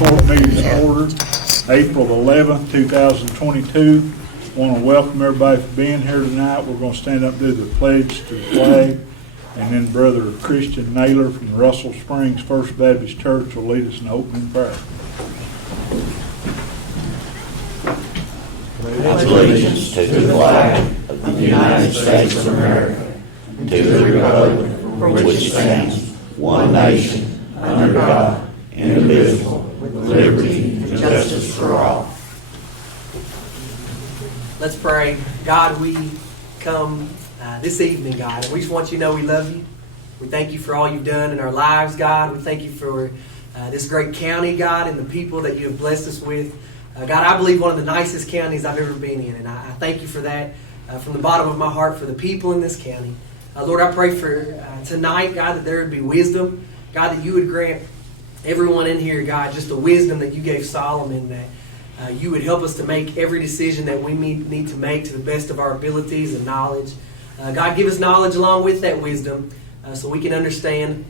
Court meeting to order, April 11th, 2022. Want to welcome everybody for being here tonight. We're going to stand up and do the pledge to the flag, and then Brother Christian Naylor from the Russell Springs First Baptist Church will lead us in opening prayer. Pledge allegiance to the flag of the United States of America, to the republic for which it stands, one nation, under God, indivisible, with liberty and justice for all. Let's pray. God, we come this evening, God, and we just want you to know we love you. We thank you for all you've done in our lives, God. We thank you for this great county, God, and the people that you have blessed us with. God, I believe one of the nicest counties I've ever been in, and I thank you for that from the bottom of my heart for the people in this county. Lord, I pray for tonight, God, that there would be wisdom. God, that you would grant everyone in here, God, just the wisdom that you gave Solomon, that you would help us to make every decision that we need to make to the best of our abilities and knowledge. God, give us knowledge along with that wisdom so we can understand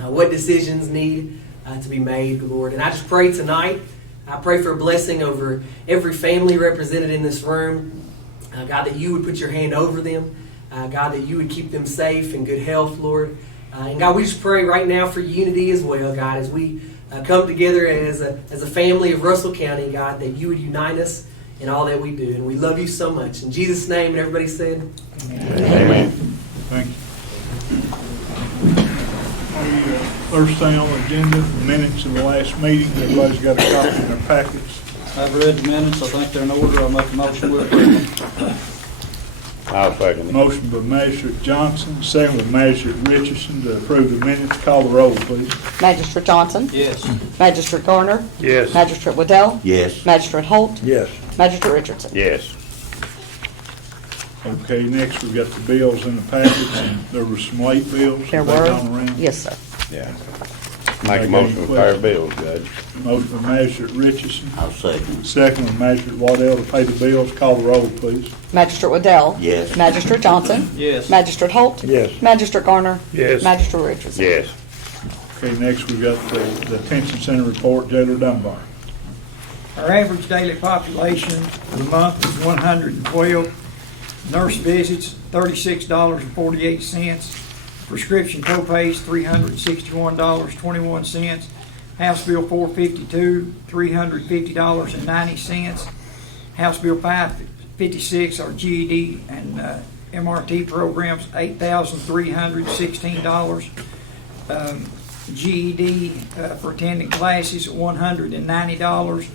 what decisions need to be made, Lord. And I just pray tonight, I pray for a blessing over every family represented in this room. God, that you would put your hand over them. God, that you would keep them safe and good health, Lord. And God, we just pray right now for unity as well, God, as we come together as a family of Russell County, God, that you would unite us in all that we do. And we love you so much. In Jesus' name, and everybody said, Amen. Thank you. First thing on the agenda, the minutes of the last meeting. Everybody's got a copy in their packets. I've read the minutes. I think they're in order. I'll make a motion to approve them. I'll second it. Motion by Magistrate Johnson, second by Magistrate Richardson to approve the minutes. Call the roll, please. Magistrate Johnson? Yes. Magistrate Garner? Yes. Magistrate Waddell? Yes. Magistrate Holt? Yes. Magistrate Richardson? Yes. Okay, next we've got the bills in the packets, and there were some late bills. There Have they were? gone around? Yes, sir. Yeah. Make a motion to pay our bills, Judge. Motion by Magistrate Richardson, I'll second. second by Magistrate Waddell to pay the bills. Call the roll, please. Magistrate Waddell? Yes. Magistrate Johnson? Yes. Magistrate Holt? Yes. Magistrate Garner? Yes. Magistrate Richardson? Yes. Okay, next we've got the Detention Center report, Jailer Dunbar. Our average daily population for the month is 112. Nurse visits, $36.48. Prescription copays, $361.21. House Bill 452, $350.90. House Bill 556, our GED and MRT programs, $8,316. GED for attending classes, $190.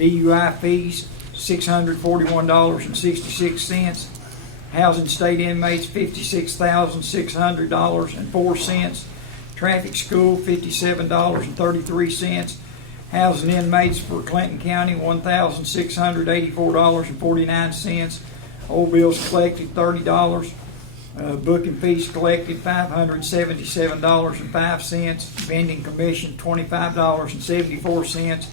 DUI fees, $641.66. Housing state inmates, $56,600.04. Traffic school, $57.33. Housing inmates for Clinton County, $1,684.49. Old bills collected, $30. Booking fees collected, $577.05. Vending commission, $25.74.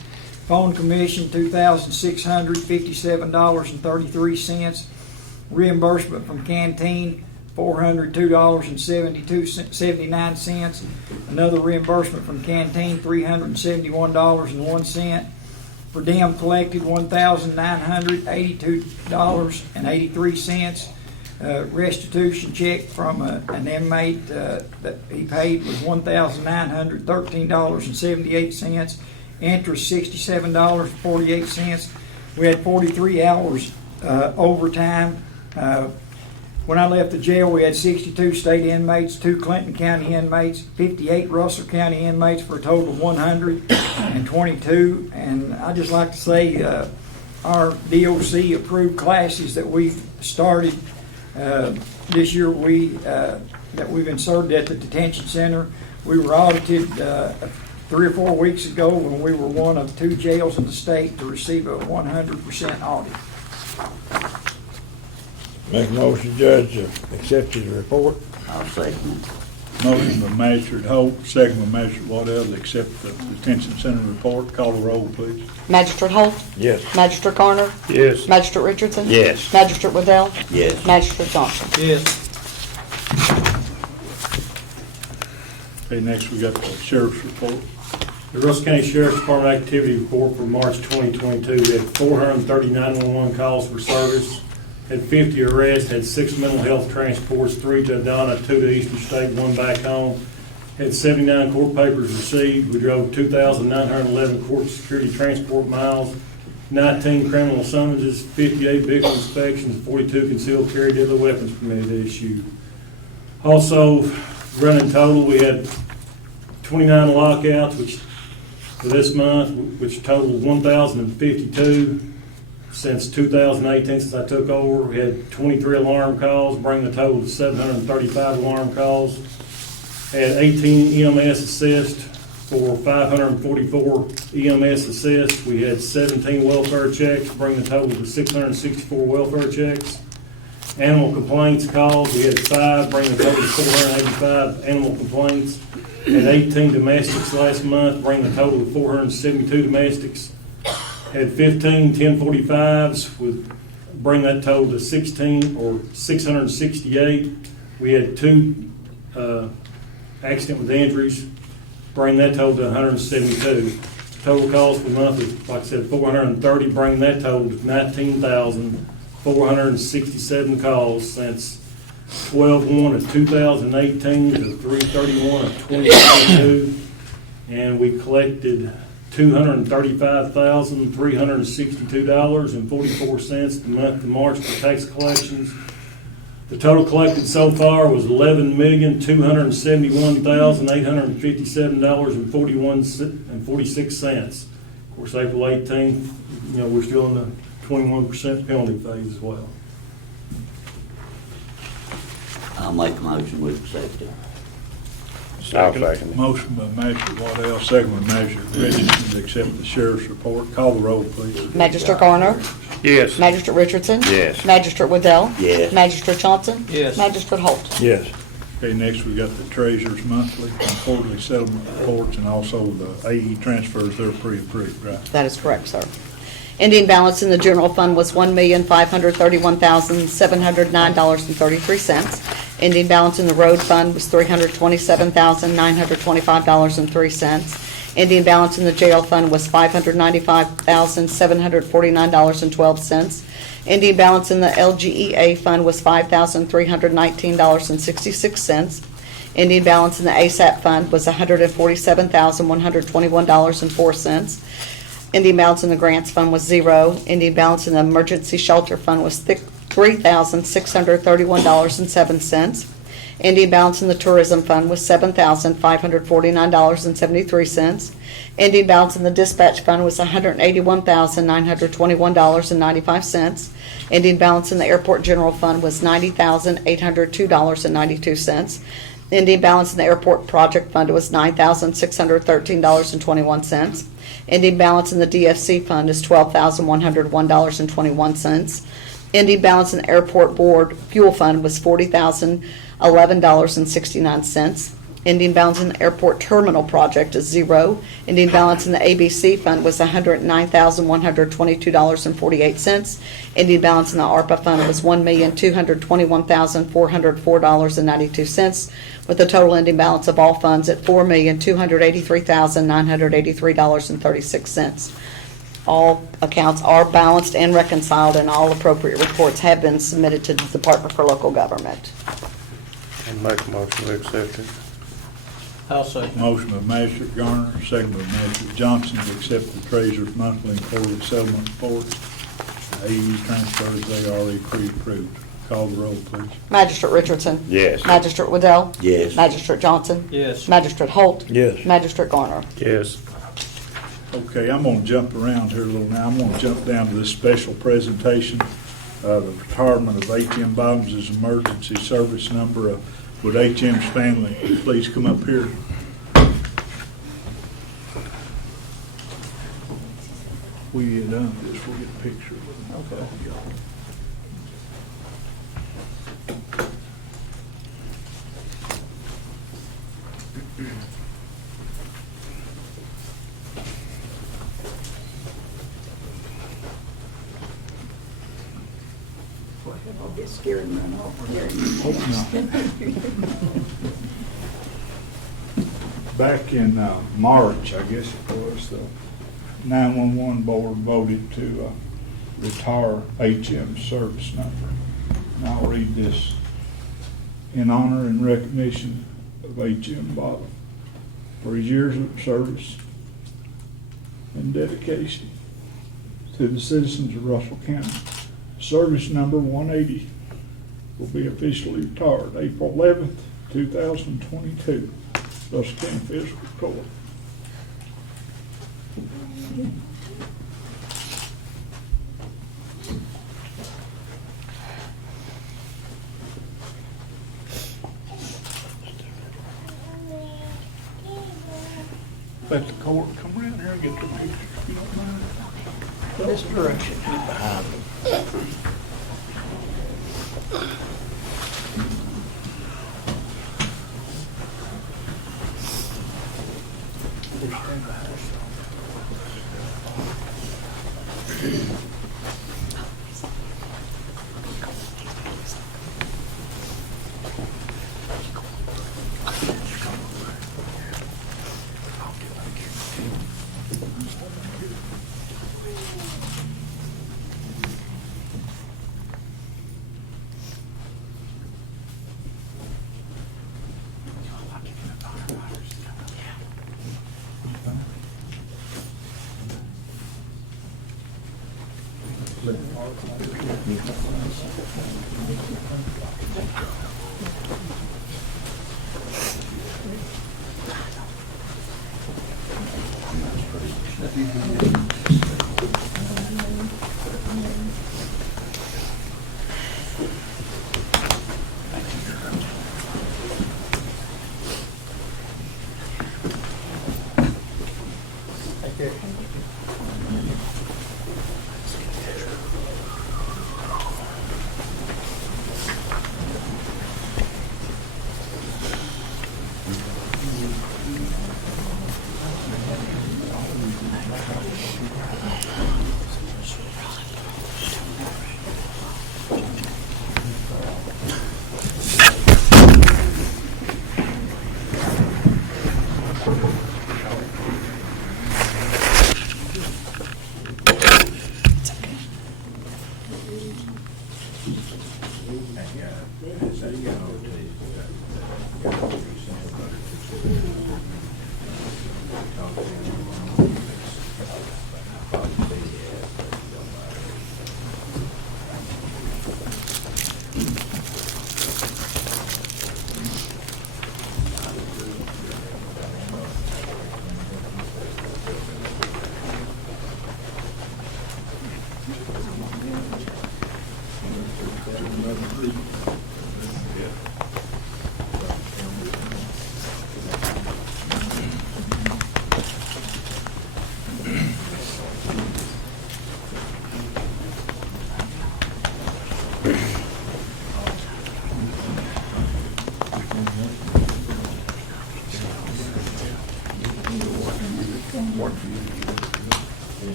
Phone commission, $2,657.33. Reimbursement from canteen, $402.79. Another reimbursement from canteen, $371.01. Per diem collected, $1,982.83. Restitution check from an inmate that he paid was $1,913.78. Interest, $67.48. We had 43 hours overtime. When I left the jail, we had 62 state inmates, 2 Clinton County inmates, 58 Russell County inmates for a total of 122. And I'd just like to say our DOC approved classes that we've started this year that we've inserted at the detention center. We were audited 3 or 4 weeks ago when we were one of 2 jails in the state to receive a 100% audit. Make a motion, Judge, to accept his report. I'll second it. Motion by Magistrate Holt, second by Magistrate Waddell to accept the Detention Center report. Call the roll, please. Magistrate Holt? Yes. Magistrate Garner? Yes. Magistrate Richardson? Yes. Magistrate Waddell? Yes. Magistrate Johnson? Yes. Okay, next we got the Sheriff's report. The Russell County Sheriff's Department activity report for March 2022, we had 430 911 calls for service, had 50 arrests, had 6 mental health transports, 3 to Adana, 2 to Eastern State, 1 back home, had 79 court papers received. We drove 2,911 court security transport miles, 19 criminal summonses, 58 vehicle inspections, 42 concealed carry deadly weapons permitted issued. Also, running total, we had 29 lockouts, which for this month, which totaled 1,052 since 2018, since I took over. We had 23 alarm calls, bringing the total to 735 alarm calls. Had 18 EMS assists for 544 EMS assists. We had 17 welfare checks, bringing the total to 664 welfare checks. Animal complaints calls, we had 5, bringing the total to 485 animal complaints. Had 18 domestics last month, bringing the total to 472 domestics. Had 15 1045s, with bring that total to 16 or 668. We had 2 accident with injuries, bring that total to 172. Total calls per month is, like I said, 430, bringing that total to 19,467 calls since 12/1 of 2018 to 3/31 of 2022, and we collected $235,362.44 the month of March for tax collections. The total collected so far was $11,271,857.46. Of course, April 18th, we're still in the 21% penalty phase as well. I'll make a motion, we accept it. I'll second it. Motion by Magistrate Waddell, second by Magistrate Richardson to accept the sheriff's report. Call the roll, please. Magistrate Garner. Yes. Magistrate Richardson. Yes. Magistrate Waddell. Yes. Magistrate Johnson. Yes. Magistrate Holt. Yes. Okay, next we got the treasurer's monthly and quarterly settlement reports, and also the AE transfers. They're pre-approved, right? That is correct, sir. Ending balance in the general fund was $1,531,709.33. Ending balance in the road fund was $327,925.03. Ending balance in the jail fund was $595,749.12. Ending balance in the LGEA fund was $5,319.66. Ending balance in the ASAP fund was $147,121.04. Ending balance in the grants fund was $0. Ending balance in the emergency shelter fund was $3,631.07. Ending balance in the tourism fund was $7,549.73. Ending balance in the dispatch fund was $181,921.95. Ending balance in the airport general fund was $90,802.92. Ending balance in the airport project fund was $9,613.21. Ending balance in the DFC fund is $12,101.21. Ending balance in the airport board fuel fund was $40,011.69. Ending balance in the airport terminal project is $0. Ending balance in the ABC fund was $109,122.48. Ending balance in the ARPA fund was $1,221,404.92, with a total ending balance of all funds at $4,283,983.36. All accounts are balanced and reconciled, and all appropriate reports have been submitted to the Department for Local Government. I'll make a motion, we accept it. I'll second. Motion by Magistrate Garner, second by Magistrate Johnson to accept the treasurer's monthly and quarterly settlement reports. AE transfers, they are already pre-approved. Call the roll, please. Magistrate Richardson. Yes. Magistrate Waddell. Yes. Magistrate Johnson. Yes. Magistrate Holt. Yes. Magistrate Garner. Yes. Okay, I'm going to jump around here a little now. I'm going to jump down to this special presentation. The retirement of H.M. Bottoms' emergency service number. Would H.M. Stanley please come up here? We get done this, we'll get a picture of him. Okay. I'll get scared and run off. Hope not. Back in March, I guess it was, the 911 board voted to retire HM service number. And I'll read this. In honor and recognition of H.M. Bottom for his years of service and dedication to the citizens of Russell County. Service number 180 will be officially retired April 11th, 2022, Russell County Fiscal Court. Let the court come around here and get the picture, if you don't mind. This direction. Thank you.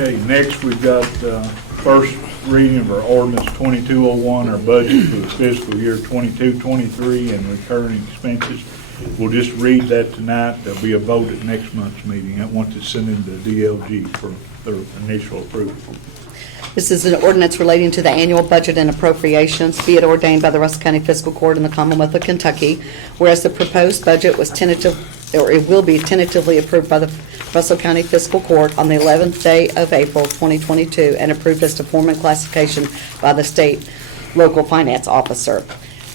Okay, next we've got first reading of our ordinance 2201, our budget for the fiscal year 22-23 and recurring expenses. We'll just read that tonight. There'll be a vote at next month's meeting. Once it's sent into DLG for their initial approval. This is an ordinance relating to the annual budget and appropriations, be it ordained by the Russell County Fiscal Court in the Commonwealth of Kentucky, whereas the proposed budget was it will be tentatively approved by the Russell County Fiscal Court on the 11th day of April 2022 and approved as to form and classification by the state local finance officer.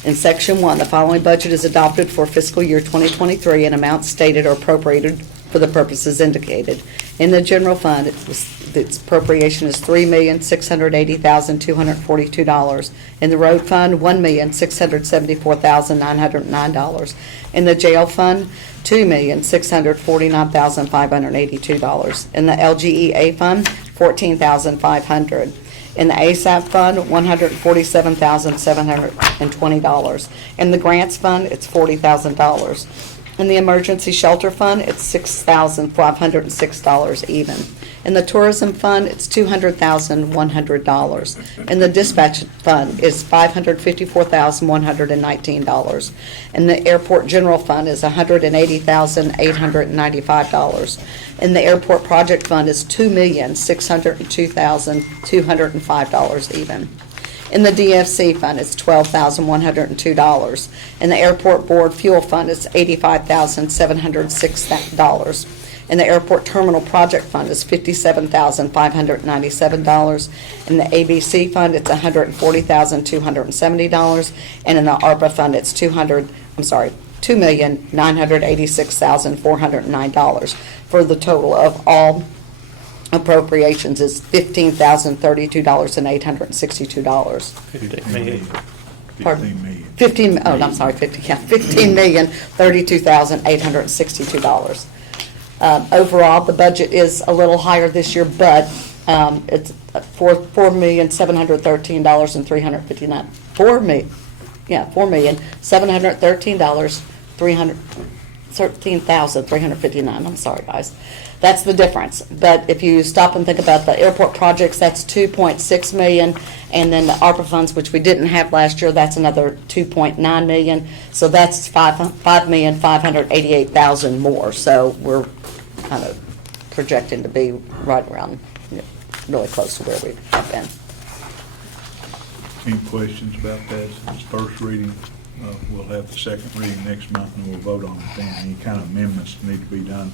In Section 1, the following budget is adopted for fiscal year 2023 in amounts stated or appropriated for the purposes indicated. In the general fund, its appropriation is $3,680,242. In the road fund, $1,674,909. In the jail fund, $2,649,582. In the LGEA fund, $14,500. In the ASAP fund, $147,720. In the grants fund, it's $40,000. In the emergency shelter fund, it's $6,506 even. In the tourism fund, it's $200,100. In the dispatch fund is $554,119. In the airport general fund is $180,895. In the airport project fund is $2,602,205 even. In the DFC fund, it's $12,102. In the airport board fuel fund, it's $85,706. In the airport terminal project fund, it's $57,597. In the ABC fund, it's $140,270. And in the ARPA fund, it's $2,986,409. For the total of all appropriations is $15,032,862. 15,032,862. Overall, the budget is a little higher this year, but it's $4,713,359. $4,713,359. I'm sorry, guys. That's the difference. But if you stop and think about the airport projects, that's $2.6 million, and then the ARPA funds, which we didn't have last year, that's another $2.9 million. So that's $5,588,000 more. So we're kind of projecting to be right around, really close to where we have been. Any questions about that? It's first reading. We'll have the second reading next month, and we'll vote on it then. Any kind of amendments need to be done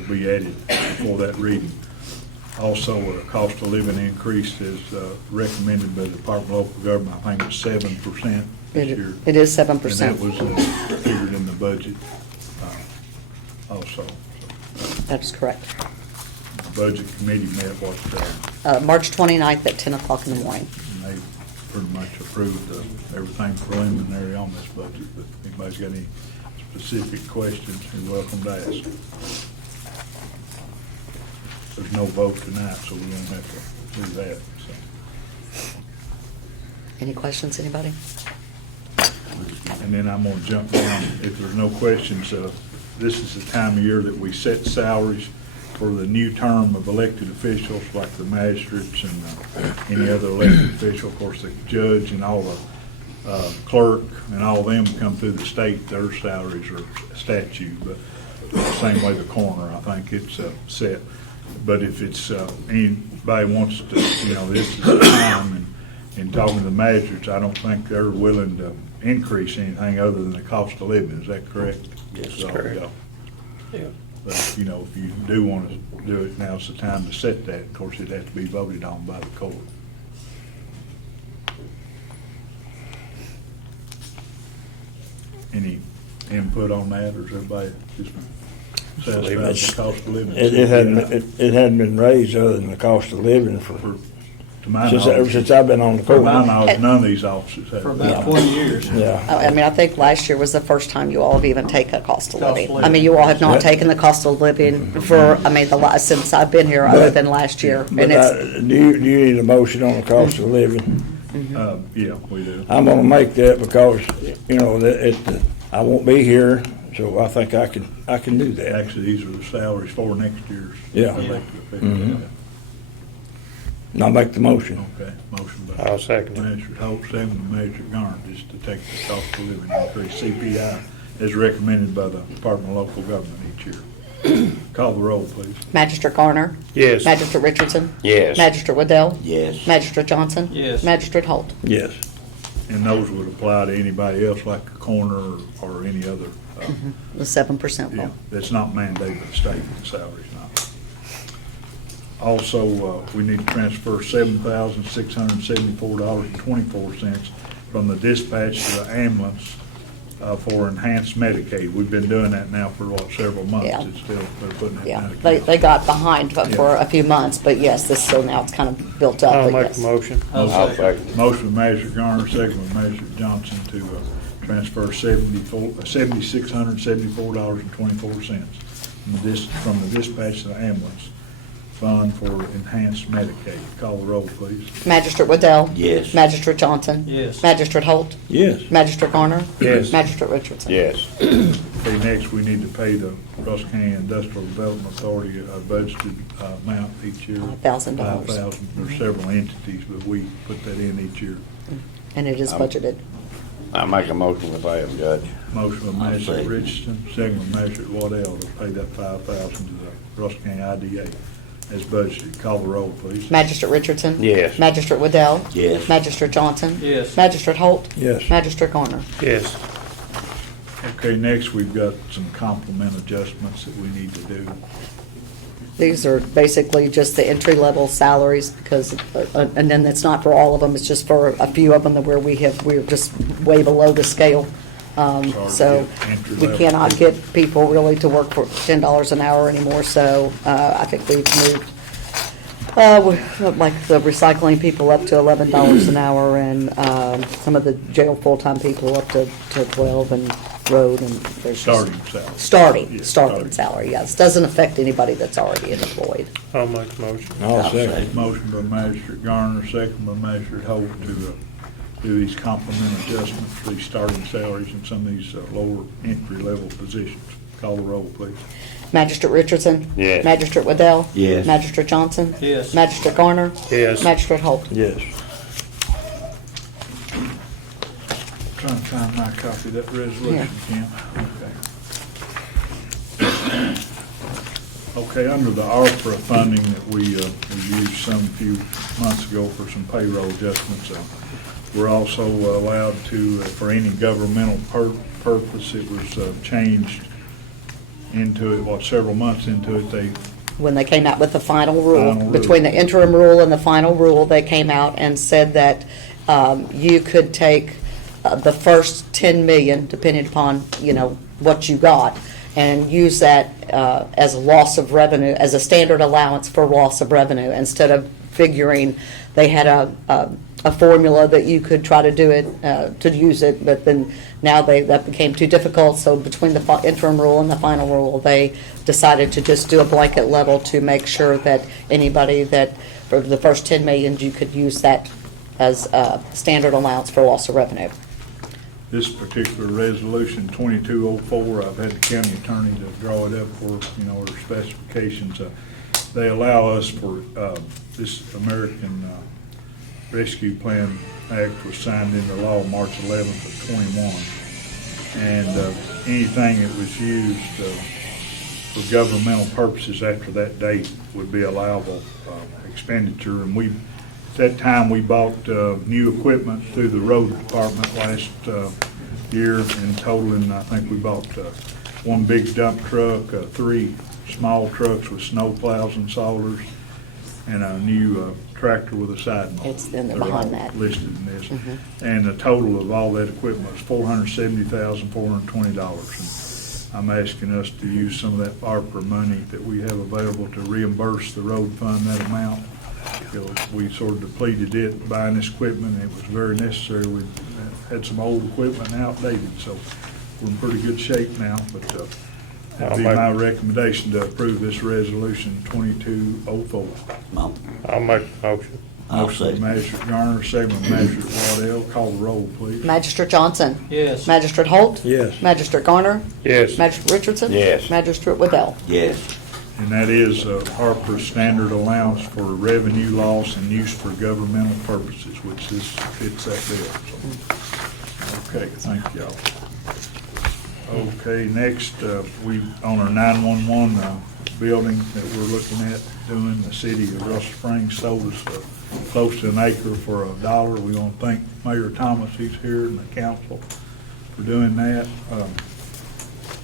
will be added before that reading. Also, a cost of living increase is recommended by the Department of Local Government. I think it's 7% this year. It is 7%. And that was figured in the budget also. That is correct. The Budget Committee met March 29th at 10 o'clock in the morning. and they pretty much approved everything preliminary on this budget. But if anybody's got any specific questions, you're welcome to ask. There's no vote tonight, so we won't have to do that. So. Any questions, anybody? And then I'm going to jump down. If there's no questions, this is the time of year that we set salaries for the new term of elected officials, like the magistrates and any other elected official. Of course, the judge and all the clerk and all of them come through the state. Their salaries are statute, but the same way the coroner, I think it's set. But if it's anybody wants to, this is the time, and in talking to the magistrates, I don't think they're willing to increase anything other than the cost of living. Is that correct? Yes, So, correct. yeah. But, if you do want to do it, now's the time to set that. Of course, it has to be voted on by the court. Any input on that, or is everybody just satisfied with the cost of living? It hadn't been raised other than the cost of living To my ever knowledge, since I've been on the for my court. knowledge, none of these offices have. For about 20 years. Yeah. I think last year was the first time you all have even taken a cost of Cost of living. living. You all have not taken the cost of living since I've been here, other than last year. And But it's, do you need a motion on the cost of living? Yeah, we do. I'm gonna make that because, I won't be here, so I think I can do that. Actually, these are the salaries for next year's Yeah. elected officials. Mhm. And I'll make the motion. Okay, motion by I'll second it. Manager Holt, second by Manager Garner, just to take the cost of living increase, CPI, as recommended by the Department of Local Government each year. Call the roll, please. Magistrate Garner. Yes. Magistrate Richardson. Yes. Magistrate Waddell. Yes. Magistrate Johnson. Yes. Magistrate Holt. Yes. And those would apply to anybody else, like a coroner or any other, The 7% yeah, law. that's not mandated by the state, the salary's not. Also, we need to transfer $7,674.24 from the dispatch to the ambulance for enhanced Medicaid. We've been doing that now for, several months. Yeah. It's still, they're putting it Yeah, down. they got behind for Yeah. a few months, but yes, this, so now it's kind of built up. I'll but make yes. a motion. I'll second. Motion with Magistrate Garner, second with Magistrate Johnson to transfer $7,674.24 from the dispatch to the ambulance fund for enhanced Medicaid. Call the roll, please. Magistrate Waddell? Yes. Magistrate Johnson? Yes. Magistrate Holt? Yes. Magistrate Garner? Yes. Magistrate Richardson? Yes. Okay, next, we need to pay the Russell County Industrial Development Authority a budgeted amount each year. $5,000. $5,000. There's several entities, but we put that in each year. And it is budgeted. I make a motion with that, Judge. Motion with I'll Magistrate second. Richardson, second with Magistrate Waddell to pay that $5,000 to the Russell County IDA as budgeted. Call the roll, please. Magistrate Richardson? Yes. Magistrate Waddell? Yes. Magistrate Johnson? Yes. Magistrate Holt? Yes. Magistrate Garner? Yes. Okay, next, we've got some complement adjustments that we need to do. These are basically just the entry-level salaries because, and then it's not for all of them, it's just for a few of them where we're just way below the scale. hard to So get entry we level cannot people. get people really to work for $10 an hour anymore. So I think we've moved, like the recycling people up to $11 an hour and some of the jail full-time people up to 12 and road and there's just- Starting salary. Starting, Yeah, starting salary, yes. Doesn't affect anybody that's already employed. I'll make a motion. I'll I'll second. second. Motion by Magistrate Garner, second by Magistrate Holt to do these complement adjustments for these starting salaries in some of these lower entry-level positions. Call the roll, please. Magistrate Richardson? Yes. Magistrate Waddell? Yes. Magistrate Johnson? Yes. Magistrate Garner? Yes. Magistrate Holt? Yes. Trying to find my copy of that resolution, Kim. Okay, under the ARPA funding that we used some few months ago for some payroll adjustments, we're also allowed to, for any governmental purpose, it was changed into it, several months into it, they When they came out with the final rule, Final rule. between the interim rule and the final rule, they came out and said that you could take the first 10 million, depending upon, what you got, and use that as a loss of revenue, as a standard allowance for loss of revenue, instead of figuring they had a formula that you could try to do it, to use it, but then now that became too difficult, so between the interim rule and the final rule, they decided to just do a blanket level to make sure that anybody that, for the first 10 million, you could use that as a standard allowance for loss of revenue. This particular resolution, 2204, I've had the county attorney to draw it up for, our specifications. They allow us for, this American Rescue Plan Act was signed into law March 11th of 21. And anything that was used for governmental purposes after that date would be allowable expenditure. And at that time, we bought new equipment through the road department last year, in total, and I think we bought one big dump truck, 3 small trucks with snow plows and sailors, and a new tractor with a side mower. It's in there They're behind all that. listed in this. And the total of all that equipment was $470,420. And I'm asking us to use some of that ARPA money that we have available to reimburse the road fund that amount. We sort of depleted it buying this equipment, and it was very necessary. We had some old equipment and outdated, so we're in pretty good shape now, but that'd be my recommendation to approve this resolution 2204. I'll make a motion. I'll Motion by second. Magistrate Garner, second by Magistrate Waddell. Call the roll, please. Magistrate Johnson? Yes. Magistrate Holt? Yes. Magistrate Garner? Yes. Magistrate Richardson? Yes. Magistrate Waddell? Yes. And that is Harper's standard allowance for revenue loss and use for governmental purposes, which this fits that bill. So, okay, thank y'all. Okay, next, we, on our 911 building that we're looking at doing, the city of Russell Springs sold us close to an acre for $1. We want to thank Mayor Thomas, he's here, and the council for doing that.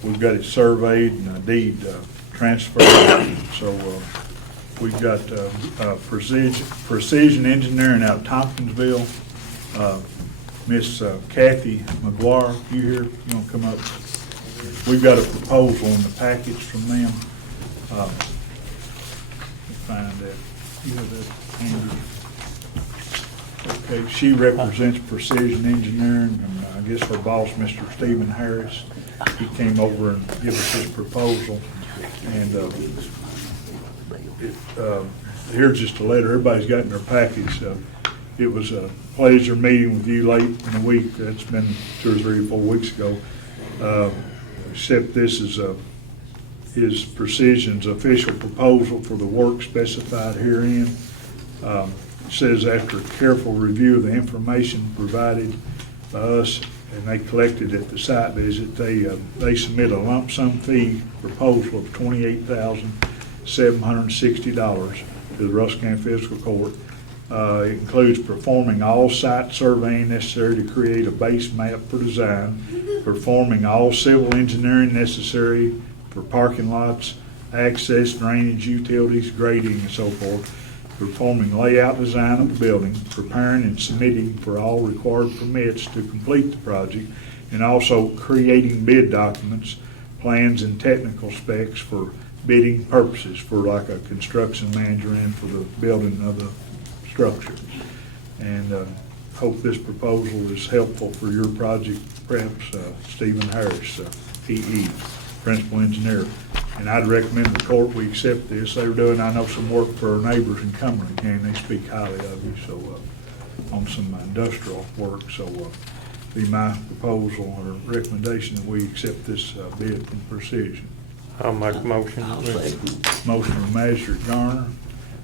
We've got it surveyed and a deed transferred, so we've got Precision Engineering out of Tompkinsville Miss Kathy McGuire, you here? You want to come up? We've got a proposal in the package from them. Find that. You have that, Andrew? Okay, she represents Precision Engineering, and I guess her boss, Mr. Stephen Harris, he came over and gave us his proposal. And here's just a letter. Everybody's got in their package. It was a pleasure meeting with you late in the week. That's been 2 or 3 or 4 weeks ago. Except this is Precision's official proposal for the work specified herein. It says after careful review of the information provided by us and they collected at the site visit, they submit a lump sum fee proposal of $28,760 to the Russell County Fiscal Court. It includes performing all site surveying necessary to create a base map for design, performing all civil engineering necessary for parking lots, access, drainage, utilities, grading, and so forth, performing layout design of the building, preparing and submitting for all required permits to complete the project, and also creating bid documents, plans, and technical specs for bidding purposes for like a construction manager and for the building of the structure. And hope this proposal is helpful for your project, perhaps. Stephen Harris, PE, Principal Engineer. And I'd recommend the court we accept this. They were doing, I know, some work for our neighbors in Cumberland County. They speak highly of you, so on some industrial work. So be my proposal or recommendation that we accept this bid from Precision. I'll make a motion. Motion from Magistrate Garner,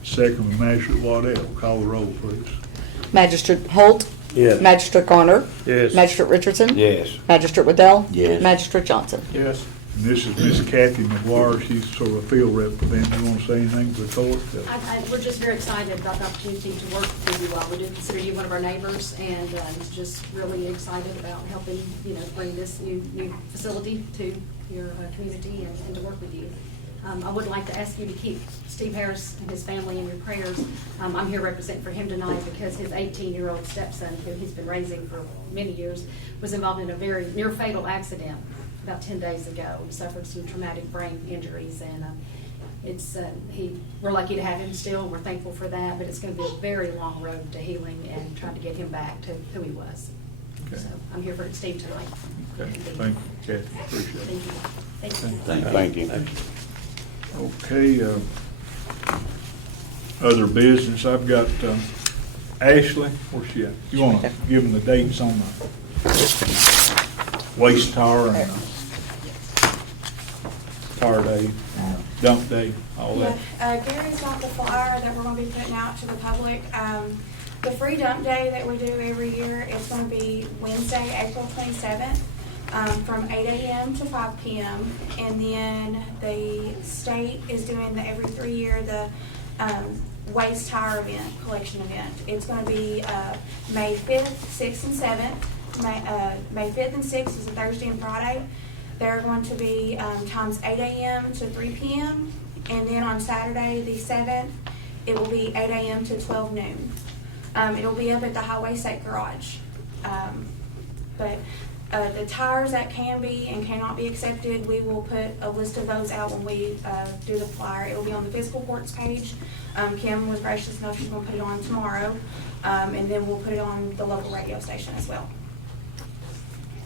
second from Magistrate Waddell. Call the roll, please. Magistrate Holt? Yes. Magistrate Garner? Yes. Magistrate Richardson? Yes. Magistrate Waddell? Yes. Magistrate Johnson? Yes. And this is Miss Kathy McGuire. She's sort of a field rep for them. You want to say anything to the court? We're just very excited about the opportunity to work with you all. We do consider you one of our neighbors, and just really excited about helping, bring this new facility to your community and to work with you. I would like to ask you to keep Steve Harris and his family in your prayers. I'm here representing for him tonight because his 18-year-old stepson, who he's been raising for many years, was involved in a very near-fatal accident about 10 days ago. He suffered some traumatic brain injuries, and we're lucky to have him still. We're thankful for that, but it's going to be a very long road to healing and trying to get him back to who he was. Okay. So I'm here for Steve tonight. Okay, thank you, Kathy. Appreciate it. Thank you. Thank you. Thank you. Okay, other business, I've got Ashley, where's she at? You want to give them the dates on the waste tower and tar day, and dump day, all that? Gary's got the flyer that we're going to be putting out to the public. The free dump day that we do every year is going to be Wednesday, April 27th. From 8 a.m. to 5 p.m. And then the state is doing every 3 year the waste tire event, collection event. It's going to be May 5th, 6th, and 7th. May 5th and 6th is a Thursday and Friday. They're going to be times 8 a.m. to 3 p.m. And then on Saturday, the 7th, it will be 8 a.m. to 12 noon. It'll be up at the Highway State Garage. The tires that can be and cannot be accepted, we will put a list of those out when we do the flyer. It will be on the fiscal courts page. Kim was gracious enough, she's going to put it on tomorrow. And then we'll put it on the local radio station as well.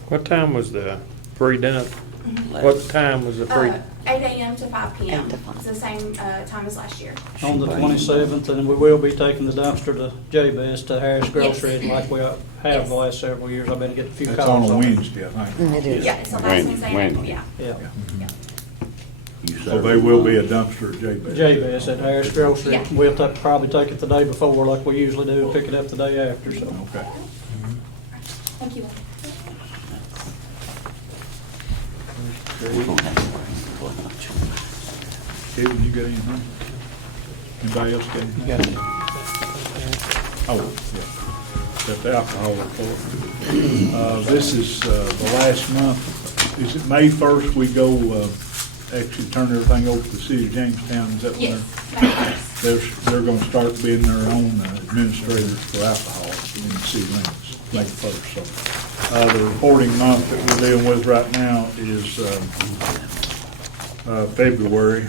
What time was the free dump? What time was the free? 8 a.m. to 5 p.m. 8 to 5. It's the same time as last year. On the 27th, and we will be taking the dumpster to J-Best to Harris Grocery like we have Yes. the last several years. I've been getting a few That's calls on a it. Wednesday, I think. It is. Yeah, it's the last Wednesday in April, yeah. Yeah. So there will be a dumpster at J-Bay. J-Best at Harris Grocery. Yeah. We'll probably take it the day before like we usually do, pick it up the day after, so. Okay. Thank you. We're gonna have to worry. Kevin, you got anything? Anybody else got anything? Oh, yeah. Got the alcohol report. This is the last month. Is it May 1st we go actually turn everything over to the city of Jamestown? Is that when Yes. May 1st. they're going to start being their own administrators for alcohol in the city limits? May 1st. So, the reporting month that we're dealing with right now is February.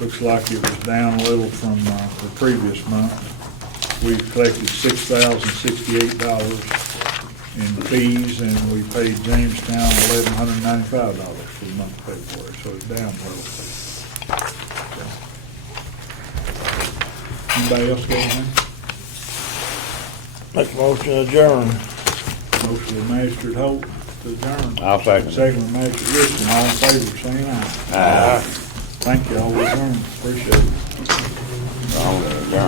Looks like it was down a little from the previous month. We collected $6,068 in fees, and we paid Jamestown $1,195 for the month of February, so it's down a little. Anybody else got anything? Make a motion to adjourn. Motion with Magistrate Holt to adjourn. I'll second it. Second with Magistrate Richardson. All in favor, saying aye. Aye. Thank you all. We're adjourned. Appreciate it. I'll adjourn.